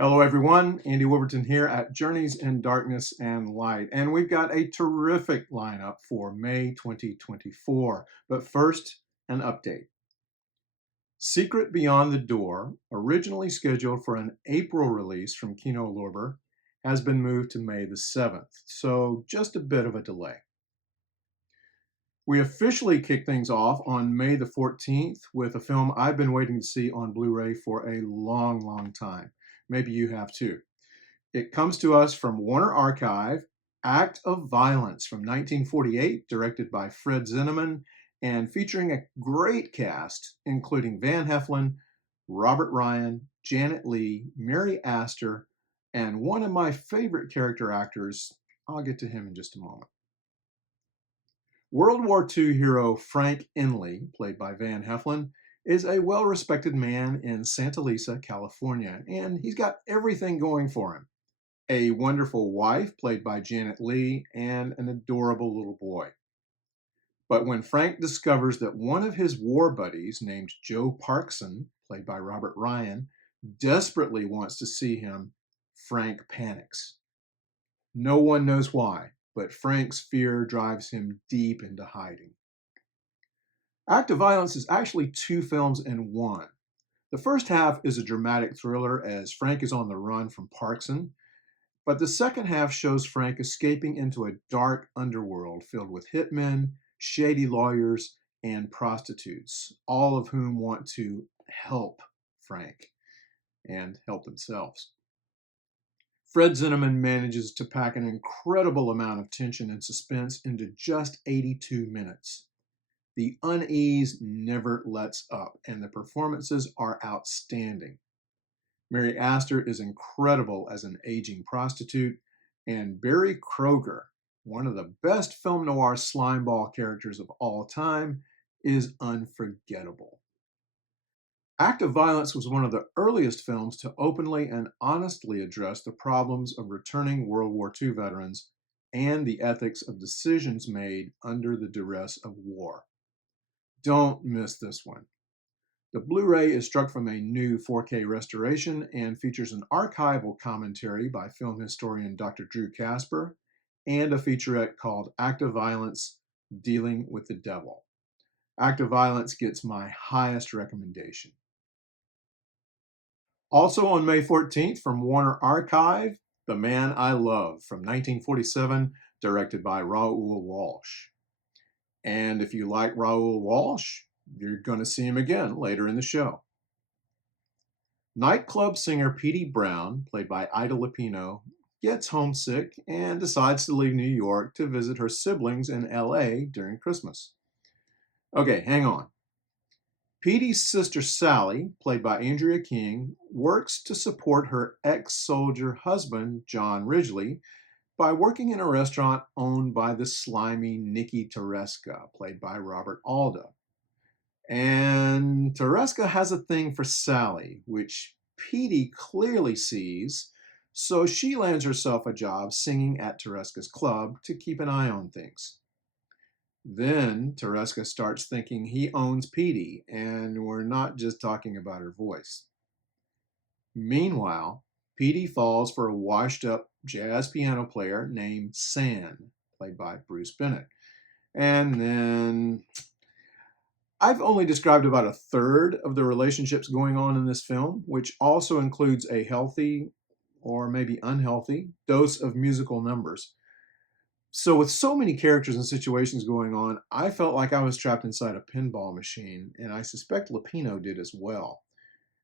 Hello everyone, Andy Wolverton here at Journeys in Darkness and Light, and we've got a terrific lineup for May 2024. But first, an update. Secret Beyond the Door, originally scheduled for an April release from Kino Lorber, has been moved to May the 7th, so just a bit of a delay. We officially kick things off on May the 14th with a film I've been waiting to see on Blu-ray for a long time. Maybe you have too. It comes to us from Warner Archive, Act of Violence from 1948, directed by Fred Zinnemann, and featuring a great cast, including Van Heflin, Robert Ryan, Janet Leigh, Mary Astor, and one of my favorite character actors. I'll get to him in just a moment. World War II hero Frank Inley, played by Van Heflin, is a well-respected man in Santa Lisa, California, and he's got everything going for him. A wonderful wife, played by Janet Leigh, and an adorable little boy. But when Frank discovers that one of his war buddies, named Joe Parkson, played by Robert Ryan, desperately wants to see him, Frank panics. No one knows why, but Frank's fear drives him deep into hiding. Act of Violence is actually two films in one. The first half is a dramatic thriller as Frank is on the run from Parkson, but the second half shows Frank escaping into a dark underworld filled with hitmen, shady lawyers, and prostitutes, all of whom want to help Frank and help themselves. Fred Zinnemann manages to pack an incredible amount of tension and suspense into just 82 minutes. The unease never lets up, and the performances are outstanding. Mary Astor is incredible as an aging prostitute, and Barry Kroger, one of the best film noir slimeball characters of all time, is unforgettable. Act of Violence was one of the earliest films to openly and honestly address the problems of returning World War II veterans and the ethics of decisions made under the duress of war. Don't miss this one. The Blu-ray is struck from a new 4K restoration and features an archival commentary by film historian Dr. Drew Casper and a featurette called Act of Violence: Dealing with the Devil. Act of Violence gets my highest recommendation. Also on May 14th from Warner Archive, The Man I Love from 1947, directed by Raoul Walsh. And if you like Raoul Walsh, you're going to see him again later in the show. Nightclub singer Petey Brown, played by Ida Lupino, gets homesick and decides to leave New York to visit her siblings in LA during Christmas. Okay, hang on. Petey's sister Sally, played by Andrea King, works to support her ex-soldier husband, John Ridgely, by working in a restaurant owned by the slimy Nikki Tereska, played by Robert Alda. And Tereska has a thing for Sally, which Petey clearly sees, so she lands herself a job singing at Tereska's club to keep an eye on things. Then Tereska starts thinking he owns Petey, and we're not just talking about her voice. Meanwhile, Petey falls for a washed-up jazz piano player named San, played by Bruce Bennett. And then I've only described about a third of the relationships going on in this film, which also includes a healthy, or maybe unhealthy, dose of musical numbers. So with so many characters and situations going on, I felt like I was trapped inside a pinball machine, and I suspect Lupino did as well.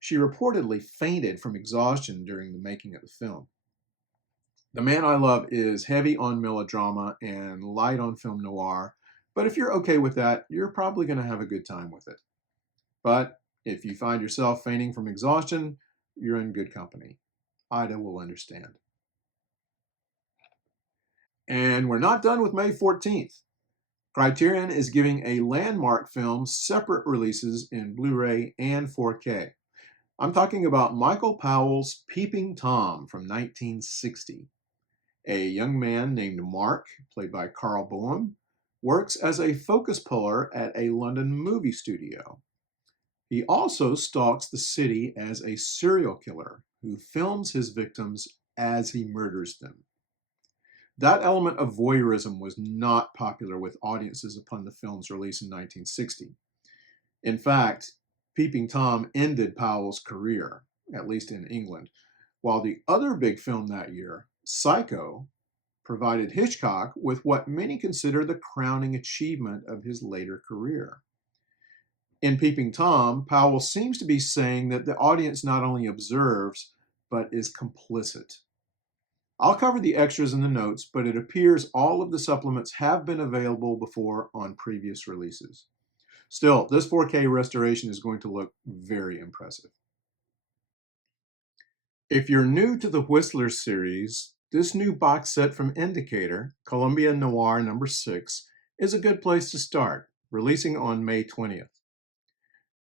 She reportedly fainted from exhaustion during the making of the film. The Man I Love is heavy on melodrama and light on film noir, but if you're okay with that, you're probably going to have a good time with it. But if you find yourself fainting from exhaustion, you're in good company. Ida will understand. And we're not done with May 14th. Criterion is giving a landmark film separate releases in Blu-ray and 4K. I'm talking about Michael Powell's Peeping Tom from 1960. A young man named Mark, played by Carl Boehm, works as a focus puller at a London movie studio. He also stalks the city as a serial killer, who films his victims as he murders them. That element of voyeurism was not popular with audiences upon the film's release in 1960. In fact, Peeping Tom ended Powell's career, at least in England, while the other big film that year, Psycho, provided Hitchcock with what many consider the crowning achievement of his later career. In Peeping Tom, Powell seems to be saying that the audience not only observes, but is complicit. I'll cover the extras in the notes, but it appears all of the supplements have been available before on previous releases. Still, this 4K restoration is going to look very impressive. If you're new to the Whistler series, this new box set from Indicator, Columbia Noir number 6, is a good place to start, releasing on May 20th.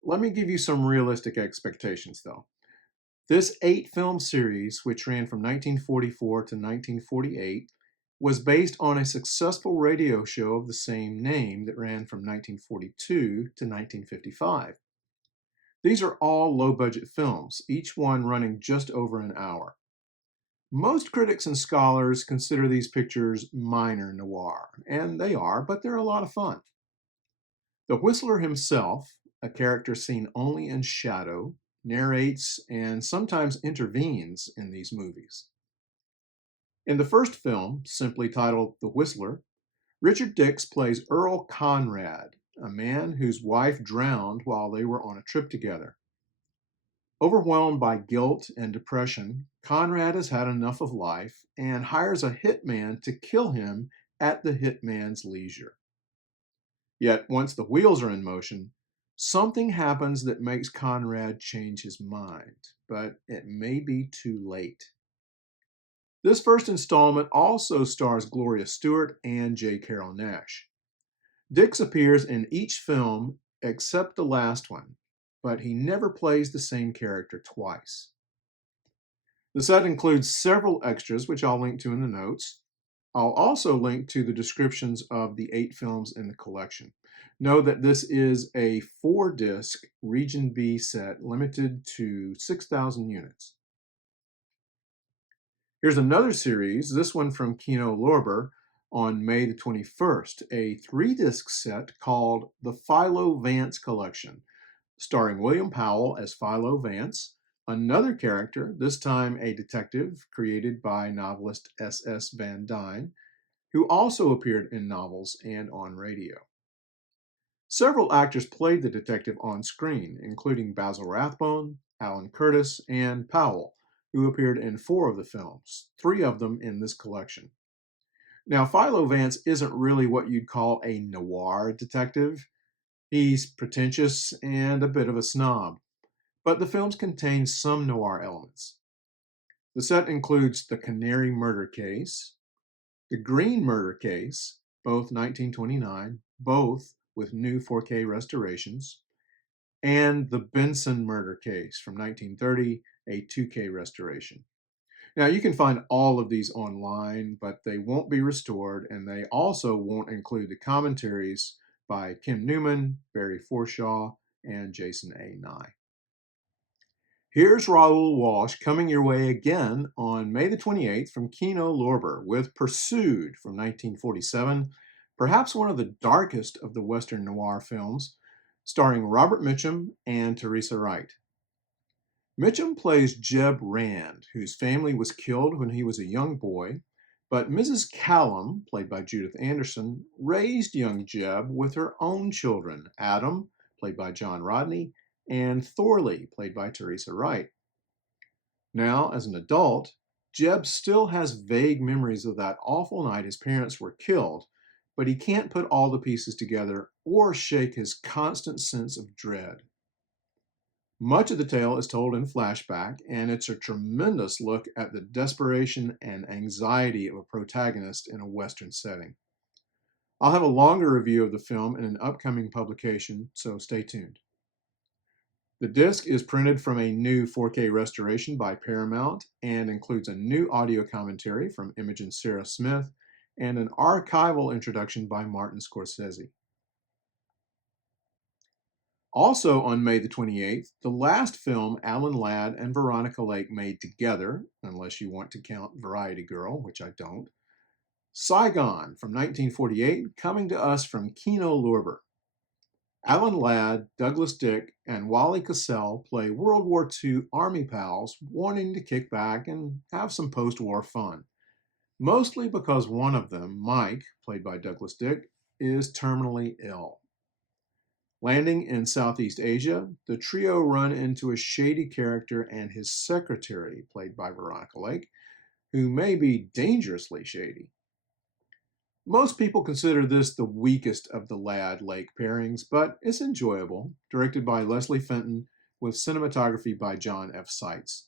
Let me give you some realistic expectations, though. This 8-film series, which ran from 1944 to 1948, was based on a successful radio show of the same name that ran from 1942 to 1955. These are all low-budget films, each one running just over an hour. Most critics and scholars consider these pictures minor noir, and they are, but they're a lot of fun. The Whistler himself, a character seen only in shadow, narrates and sometimes intervenes in these movies. In the first film, simply titled The Whistler, Richard Dix plays Earl Conrad, a man whose wife drowned while they were on a trip together. Overwhelmed by guilt and depression, Conrad has had enough of life and hires a hitman to kill him at the hitman's leisure. Yet, once the wheels are in motion, something happens that makes Conrad change his mind, but it may be too late. This first installment also stars Gloria Stewart and J. Carrol Naish. Dix appears in each film except the last one, but he never plays the same character twice. The set includes several extras, which I'll link to in the notes. I'll also link to the descriptions of the 8 films in the collection. Know that this is a 4-disc Region B set limited to 6,000 units. Here's another series, this one from Kino Lorber, on May the 21st, a 3-disc set called the Pho Vance Collection, starring William Powell as Pho Vance, another character, this time a detective created by novelist S.S. Van Dyne, who also appeared in novels and on radio. Several actors played the detective on screen, including Basil Rathbone, Alan Curtis, and Powell, who appeared in 4 of the films, 3 of them in this collection. Now, Pho Vance isn't really what you'd call a noir detective. He's pretentious and a bit of a snob, but the films contain some noir elements. The set includes The Canary Murder Case, The Green Murder Case, both 1929, both with new 4K restorations, and The Benson Murder Case from 1930, a 2K restoration. Now, you can find all of these online, but they won't be restored, and they also won't include the commentaries by Kim Newman, Barry Forshaw, and Jason A. Nye. Here's Raoul Walsh coming your way again on May the 28th from Kino Lorber with Pursued from 1947, perhaps one of the darkest of the Western noir films, starring Robert Mitchum and Teresa Wright. Mitchum plays Jeb Rand, whose family was killed when he was a young boy, but Mrs. Callum, played by Judith Anderson, raised young Jeb with her own children, Adam, played by John Rodney, and Thorley, played by Teresa Wright. Now, as an adult, Jeb still has vague memories of that awful night his parents were killed, but he can't put all the pieces together or shake his constant sense of dread. Much of the tale is told in flashback, and it's a tremendous look at the desperation and anxiety of a protagonist in a Western setting. I'll have a longer review of the film in an upcoming publication, so stay tuned. The disc is printed from a new 4K restoration by Paramount and includes a new audio commentary from Imogen Sarah Smith and an archival introduction by Martin Scorsese. Also on May the 28th, the last film Alan Ladd and Veronica Lake made together, unless you want to count Variety Girl, which I don't, Saigon from 1948, coming to us from Kino Lorber. Alan Ladd, Douglas Dick, and Wally Cassell play World War II Army pals wanting to kick back and have some post-war fun. Mostly because one of them, Mike, played by Douglas Dick, is terminally ill. Landing in Southeast Asia, the trio run into a shady character and his secretary, played by Veronica Lake, who may be dangerously shady. Most people consider this the weakest of the Ladd-Lake pairings, but it's enjoyable, directed by Leslie Fenton with cinematography by John F. Seitz.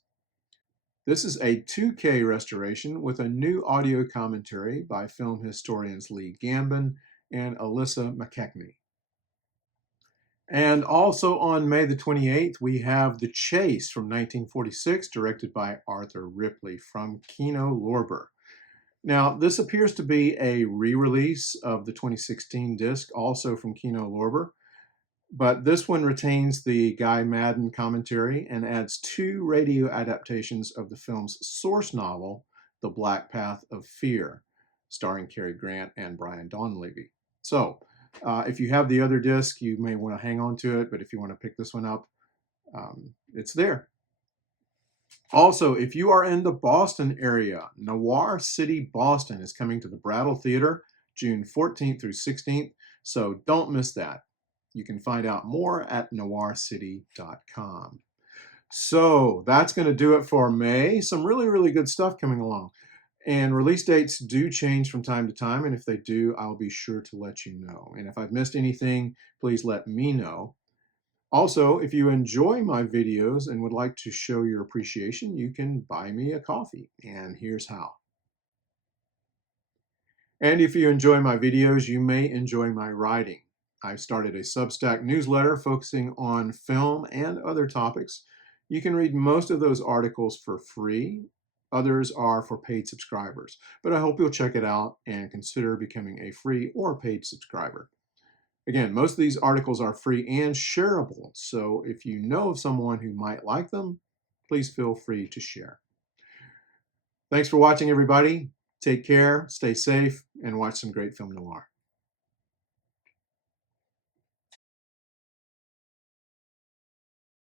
This is a 2K restoration with a new audio commentary by film historians Lee Gambin and Alyssa McKechnie. And also on May the 28th, we have The Chase from 1946, directed by Arthur Ripley from Kino Lorber. Now, this appears to be a re-release of the 2016 disc, also from Kino Lorber, but this one retains the Guy Madden commentary and adds 2 radio adaptations of the film's source novel, The Black Path of Fear, starring Cary Grant and Brian Donlevy. So, if you have the other disc, you may want to hang on to it, but if you want to pick this one up, it's there. Also, if you are in the Boston area, Noir City Boston is coming to the Brattle Theater June 14th through 16th, so don't miss that. You can find out more at noircity.com. So that's going to do it for May. Some really, really good stuff coming along. And release dates do change from time to time, and if they do, I'll be sure to let you know. And if I've missed anything, please let me know. Also, if you enjoy my videos and would like to show your appreciation, you can buy me a coffee, and here's how. And if you enjoy my videos, you may enjoy my writing. I've started a Substack newsletter focusing on film and other topics. You can read most of those articles for free. Others are for paid subscribers, but I hope you'll check it out and consider becoming a free or paid subscriber. Again, most of these articles are free and shareable, so if you know of someone who might like them, please feel free to share. Thanks for watching, everybody. Take care, stay safe, and watch some great film noir.